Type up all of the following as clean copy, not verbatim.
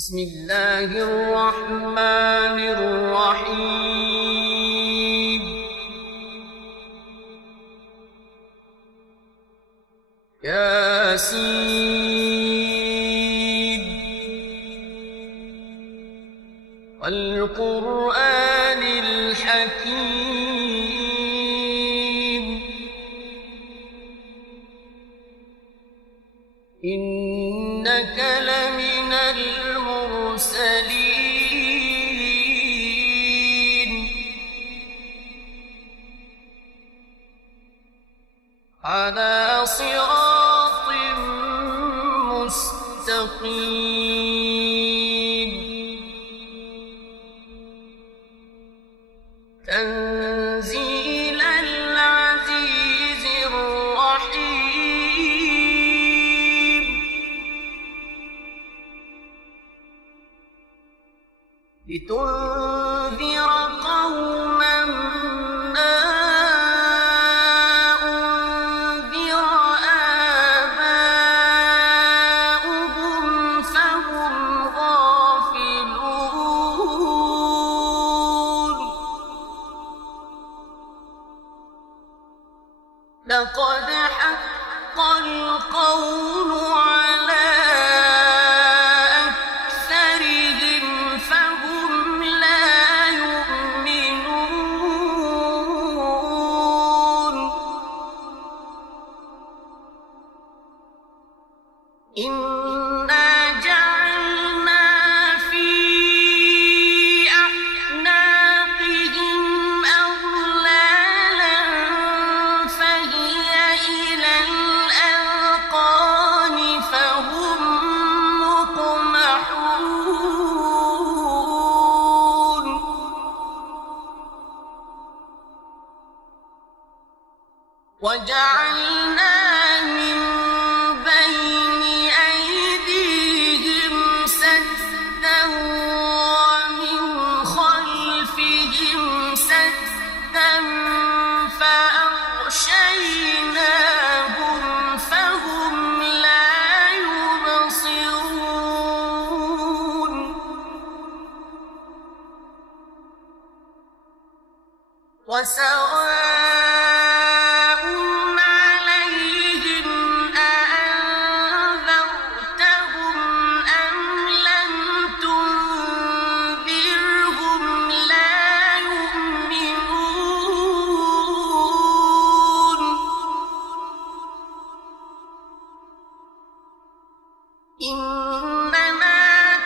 بسم الله الرحمن الرحيم ياسين والقرآن الحكيم إنك لمن المرسلين على صراط مستقيم تنزيل العزيز الرحيم لتنذر قوما ما أنذر آباؤهم فهم غافلون لقد حق القول على أكثرهم فهم لا يؤمنون إنا جعلنا في أعناقهم أغلالا فهي إلى الأذقان فهم مقمحون وجعلنا من بين أيديهم سدا ومن خلفهم سدا فأغشيناهم فهم لا يبصرون وسواء عليهم أأنذرتهم أم لم تنذرهم لا يؤمنون إنما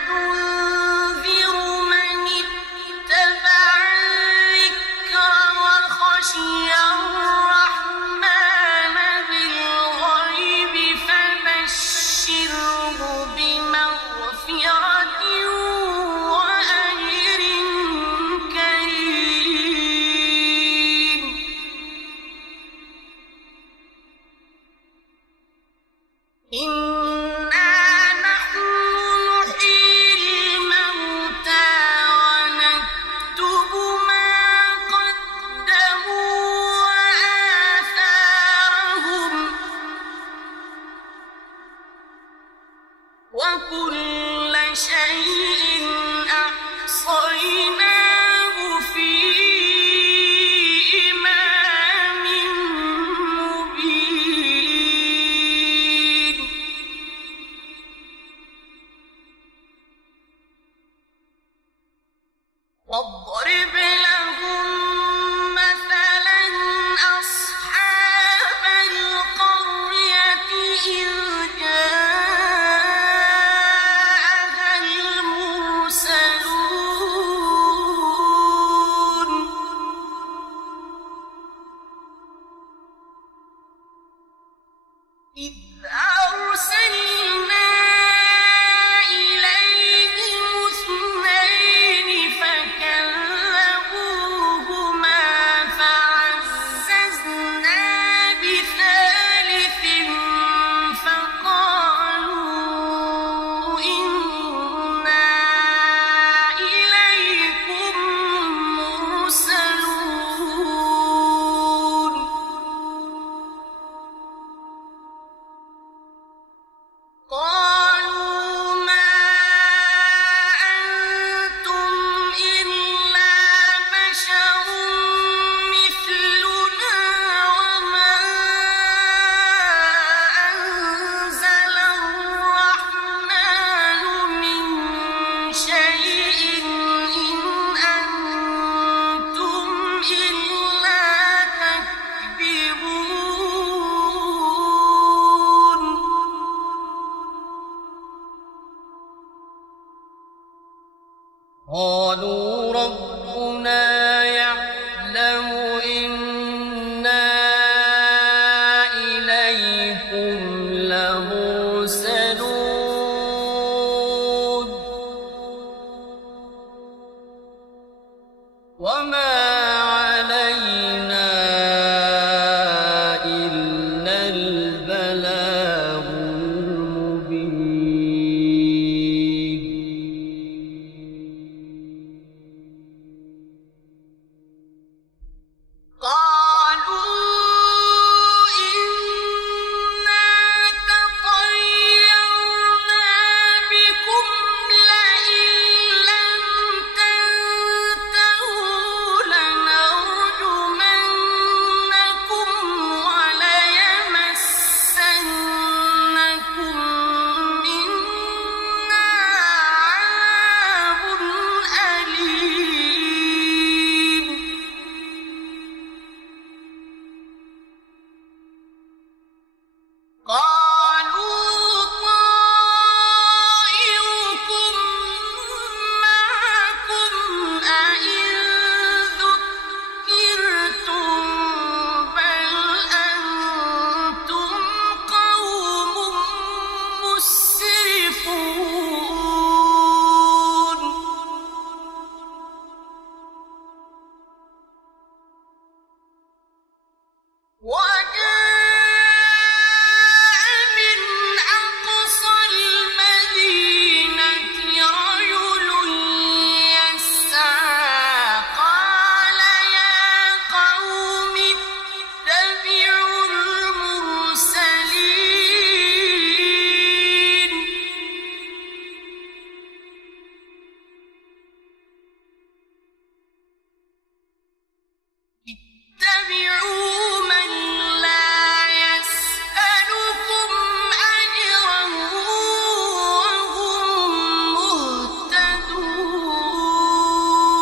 تنذر من اتبع الذكر وخشي الرحمن بالغيب فبشره بمغفرة وأجر كريم إنا نحن نحيي الموتى ونكتب ما قدموا وآثارهم وكل شيء أحصيناه في إمام مبين واضرب لهم مثلا أصحاب القرية إذ جاءها المرسلون إذ أرسلنا إليهم اثنين فكذبوهما قالوا ربنا يعلم إنا إليكم لمرسلون وما علينا إلا البلاغ المبين قالوا إنا تطيرنا بكم لئن لم تنتهوا لنرجمنكم وليمسنكم منا عذاب أليم قالوا طائركم معكم أئن ذكرتم بل أنتم قوم مسرفون وجاء من أقصى المدينة رجل يسعى قال يا قوم اتبعوا المرسلين اتبعوا من لا يسألكم أجرا وهم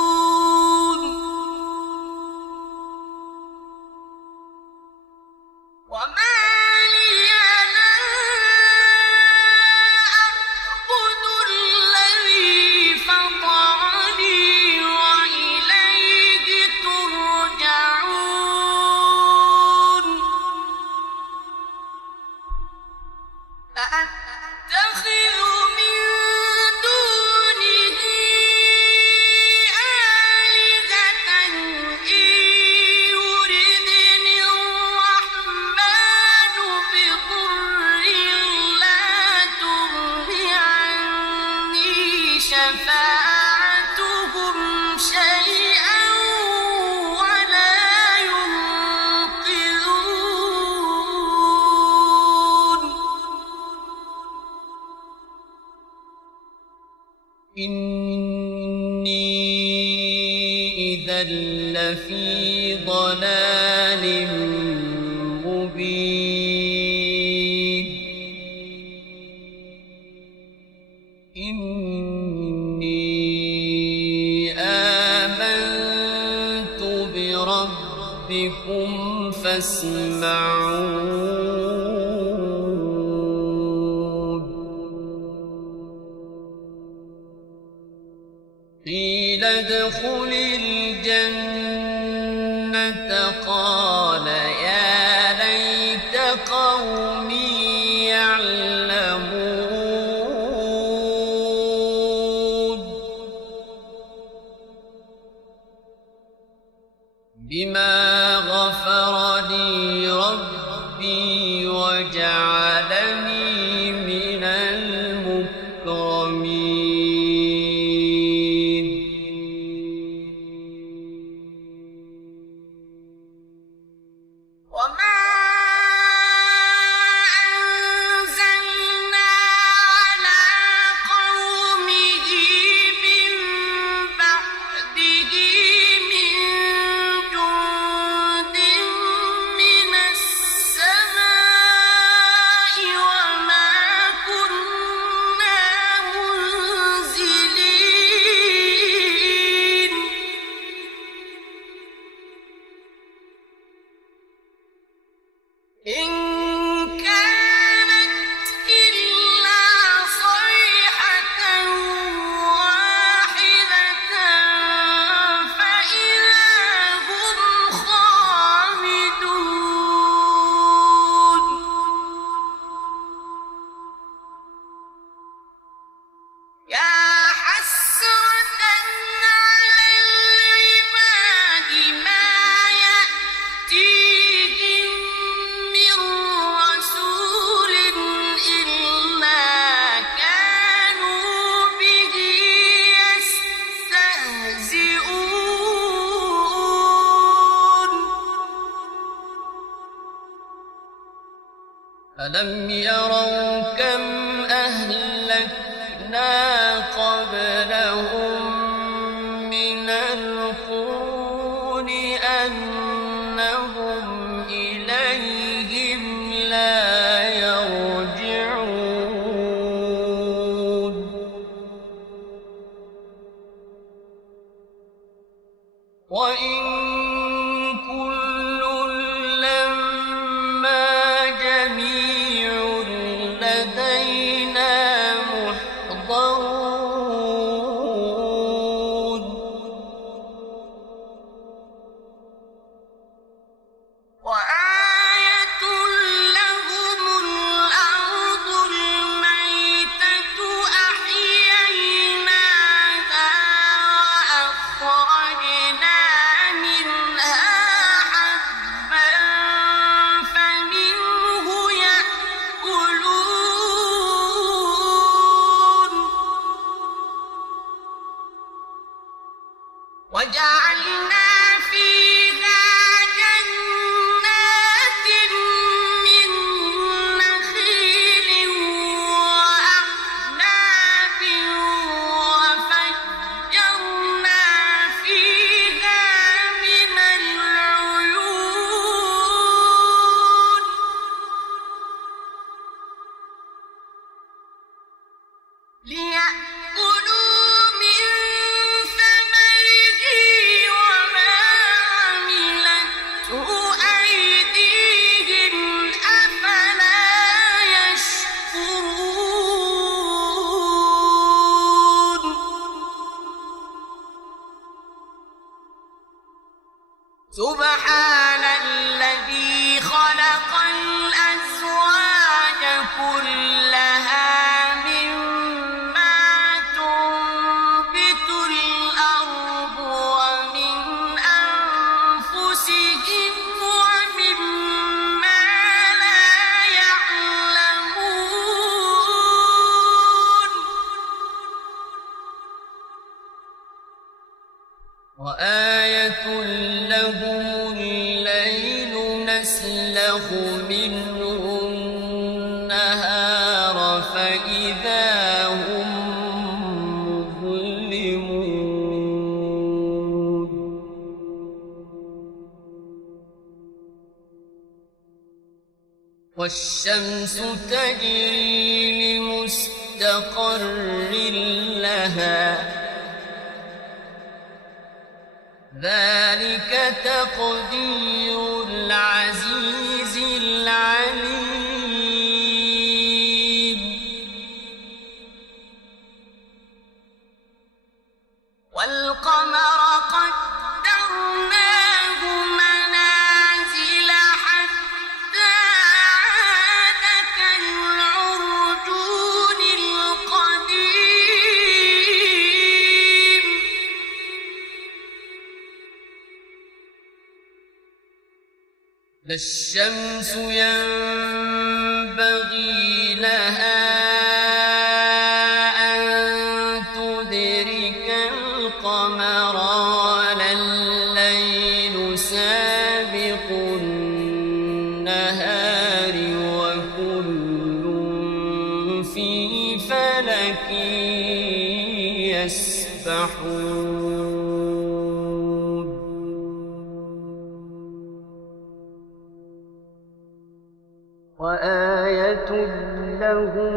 مهتدون وما لي لا أعبد الذي فطرني وإليه ترجعون أأتخذ من دونه آلهة إن يردني الرحمن بضر لا تغن عني شفاعتهم شيئا ولا ينقذون إني إذا لفي ضلال مبين إني آمنت بربكم فاسمعون قيل ادخل الجنة قال يا ليت قومي يعلمون بما غفر لي ربي وجعلني من المكرمين وما أنزلنا على قومه من بعده من جند ألم يروا كم أهلكنا قبلهم من القرون أنهم إليهم لا يرجعون وإن كل لما جميع لدينا محضرون وآية لهم الأرض الميتة أحييناها وأخرجنا منها حبا فمنه يأكلون وجعلنا فيها جنات من نخيل وأعناب وفجرنا فيها من العيون ليأكلوا من ثمره وما عملته أيديهم أفلا يشكرون سبحان الذي خلق الأزواج كلها مما تنبت الأرض ومن أنفسهم ومما لا يعلمون وآية لهم الليل نسلخ منه النهار فإذا هم مظلمون والشمس تجري لمستقر لها ذلك تقدير العزيز العليم والقمر قدرناه منازل حتى عاد كالعرجون القديم لا الشمس ينبغي لها أن تدرك القمر ولا الليل سابق النهار وكل في فلك يسبحون وآية لهم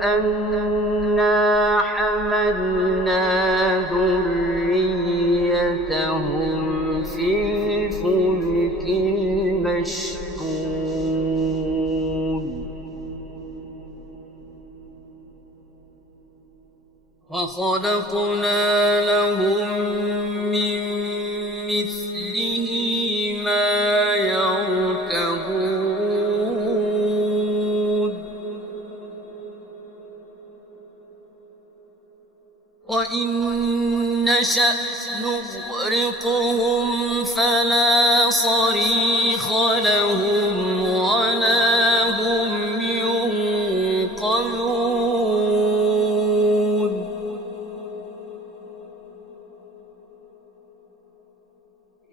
أنا حملنا ذريتهم في الفلك المشحون وخلقنا لهم من مثله ما يركبون وإن نشأ نغرقهم فلا صريخ لهم ولا هم ينقذون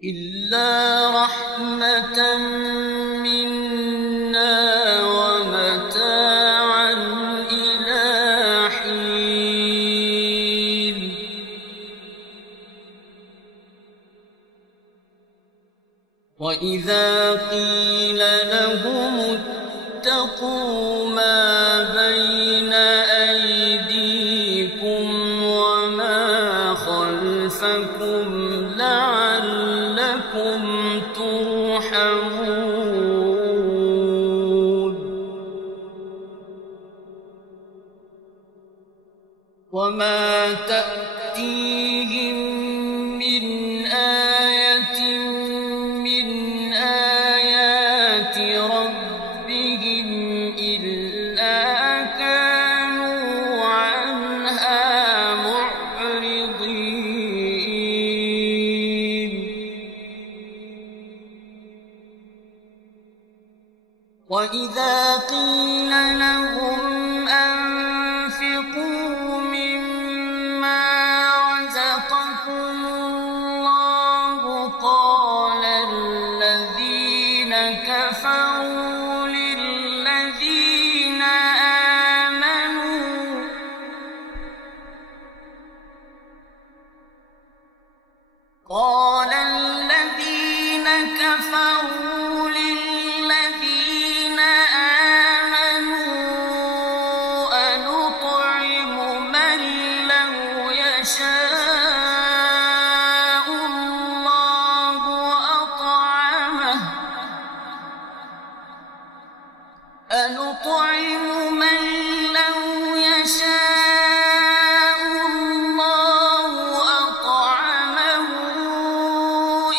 إلا رحمة منا ومتاعا وإذا قيل لهم اتقوا ما بين أيديكم وما خلفكم لعلكم ترحمون وما تأتيهم من آية من آيات ربهم إلا كانوا عنها معرضين وإذا قيل لهم أنفقوا مما رزقكم الله قال الذين كفروا للذين آمنوا أنطعم من لو يشاء الله أطعمه أنطعم من لو يشاء الله أطعمه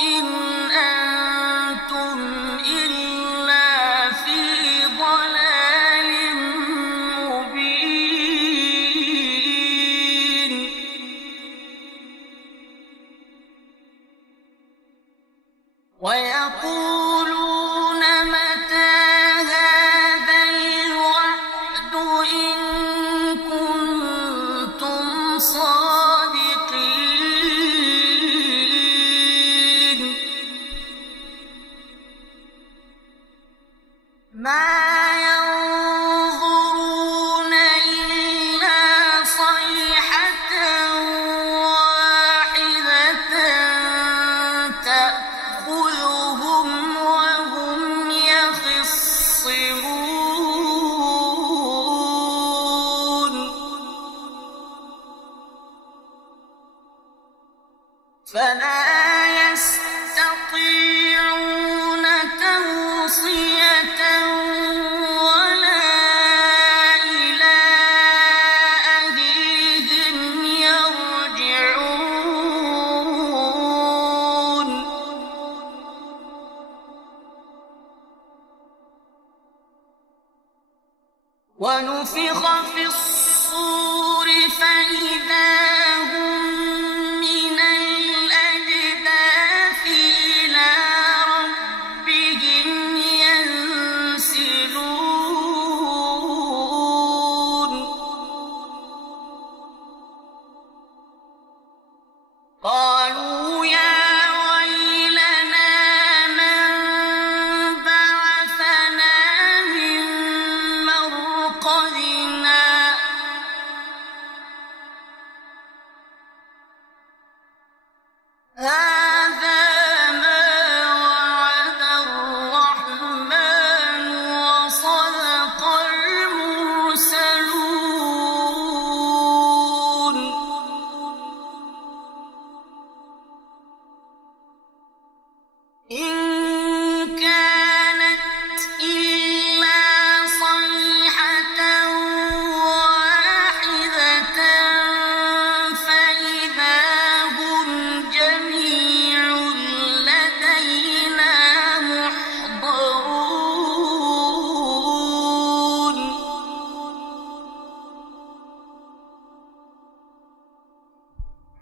إن أنتم إلا في ضلال مبين ويقولون متى هذا الوعد إن كنتم صادقين ما ينظرون إلا صيحة واحدة تأخذهم وهم يخصمون فلا يستطيعون توصية ولا إلى أهلهم يرجعون ونفخ في الصور فإذا هم من الأجداث إلى ربهم ينسلون قالوا يا ويلنا من بعثنا من مرقدنا هذا ما وعد الرحمن وصدق المرسلون إن كانت إلا صيحة واحدة فإذا هم جميع لدينا محضرون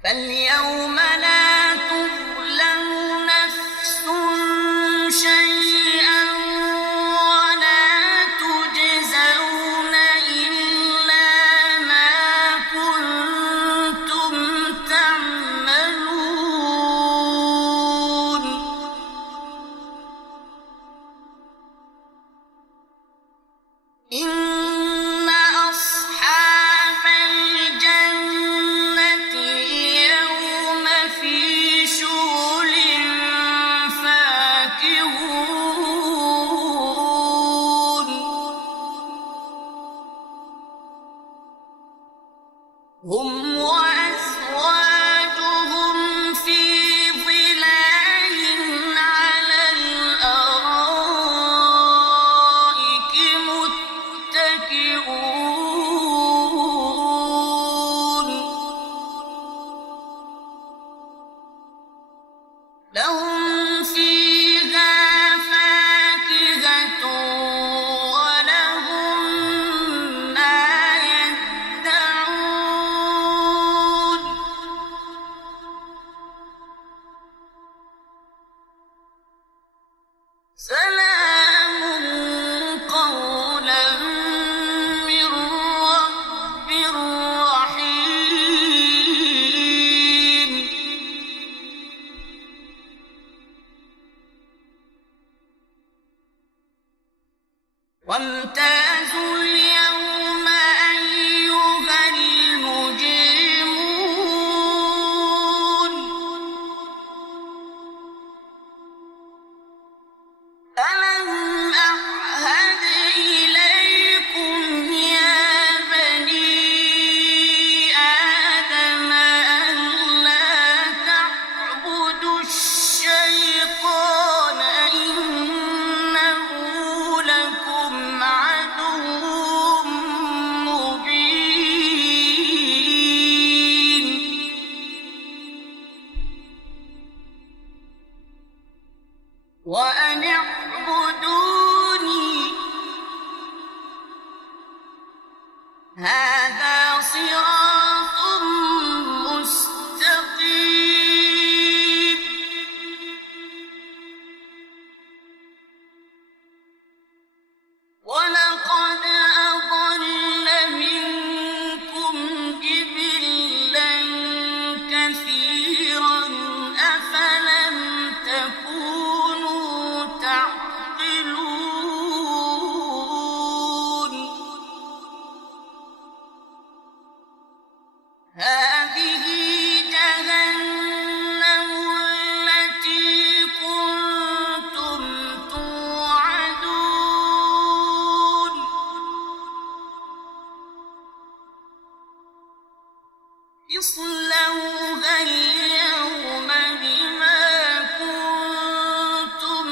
فاليوم لا تظلم نفس شيئا ولا تجزون إلا ما كنتم تعملون إن أصحاب الجنة اليوم هم وأزواجهم في ظلال على الأرائك متكئون لهم فيها فاكهة ولهم ما يدعون سلام قولا من رب رحيم وامتازوا اليوم أيها المجرمون ألم أعهد إليكم يا بني آدم ألا تعبدوا الشيطان إنه لكم عدو مبين وأن اعبدوني هذا صراط مستقيم ولقد أضل منكم جبلا كثيرا أفلم تكونوا تعقلون هذه جهنم التي كنتم توعدون اصلوها اليوم بما كنتم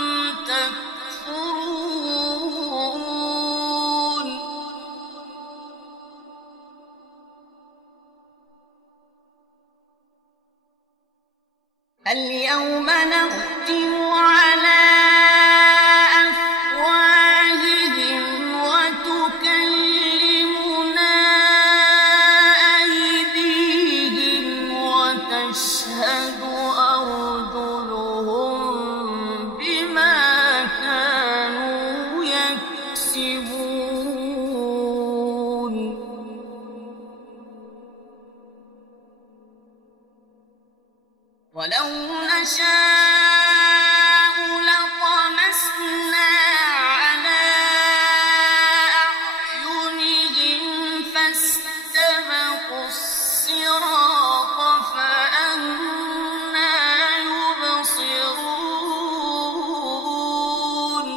تكفرون اليوم نختم على أفواههم وتكلمنا أيديهم وتشهد أرجلهم بما كانوا يكسبون ولو نشاء لطمسنا على أعينهم فاستبقوا الصراط فأنى يبصرون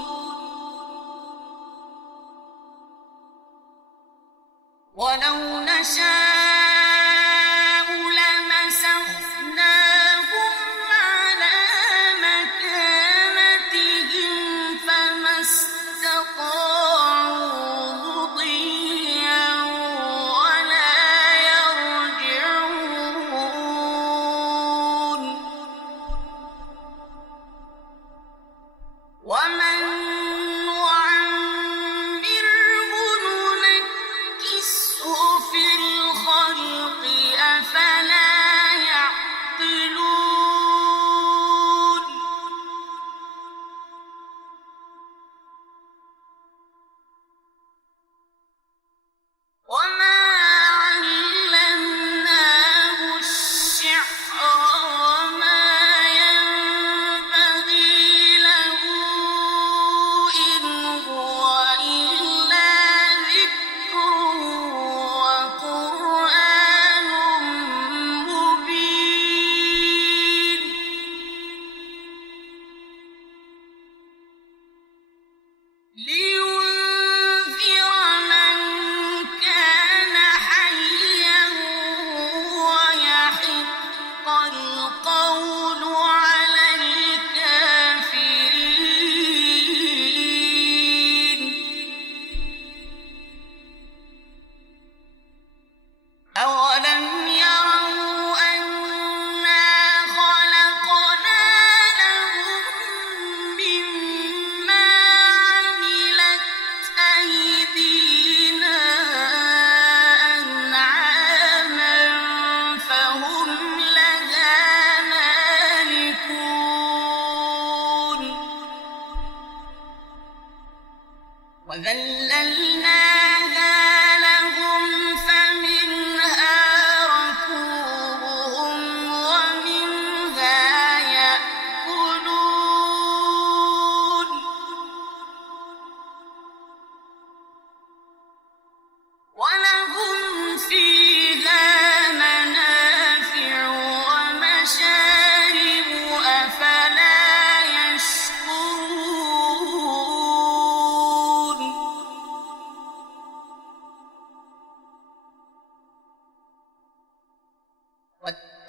ولو نشاء لمسخناهم على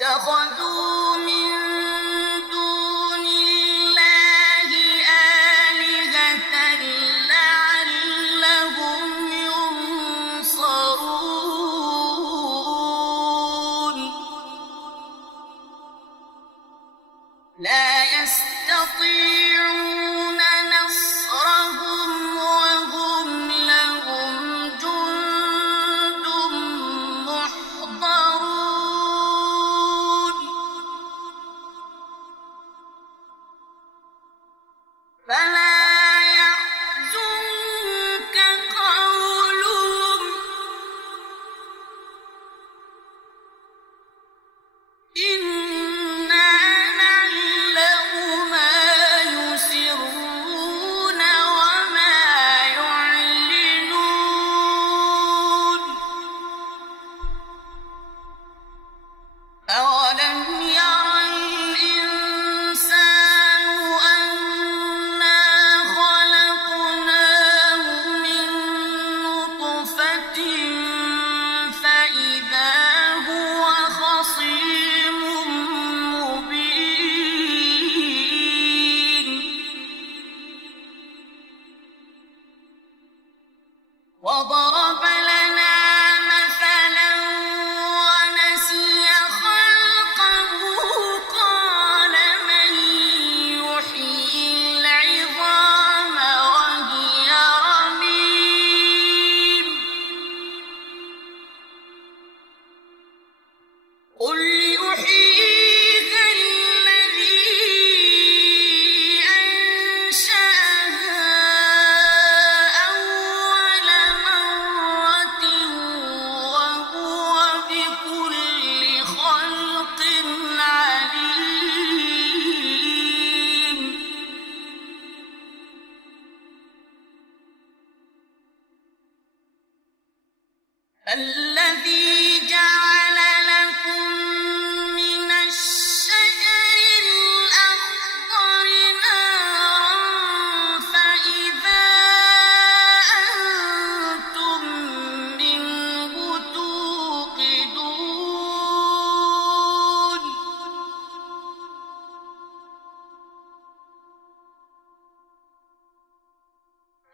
اتخذوا من دون الله آلهة لعلهم ينصرون لا يستطيعون نصرهم وهم لهم جند محضرون فلا يحزنك قولهم إنا نعلم ما يسرون وما يعلنون أولم ير الإنسان أنا خلقناه من نطفة فإذا هو خصيم مبين وضرب لنا مثلا ونسي خلقه قال من يحيي العظام وهي رميم قل يحييها الذي أنشأها أول مرة وهو بكل خلق عليم الذي جعل لكم من الشجر الأخضر نارا فإذا أنتم منه توقدون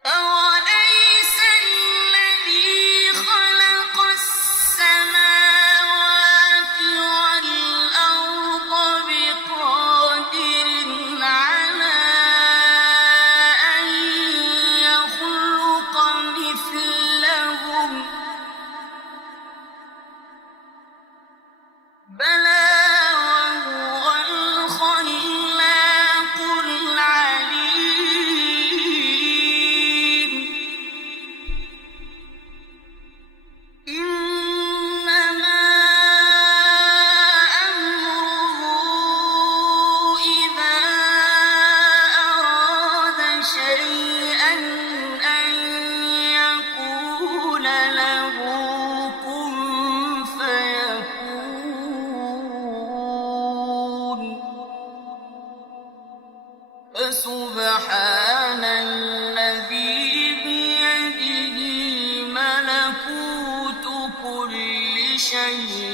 أوليس الذي خلق السماوات والأرض بقادر على أن يخلق مثلهم بلى وهو الخلاق العليم إنما أمره إذا أراد شيئا أن يقول له كن فيكون فسبحان الذي بيده ملكوت كل شيء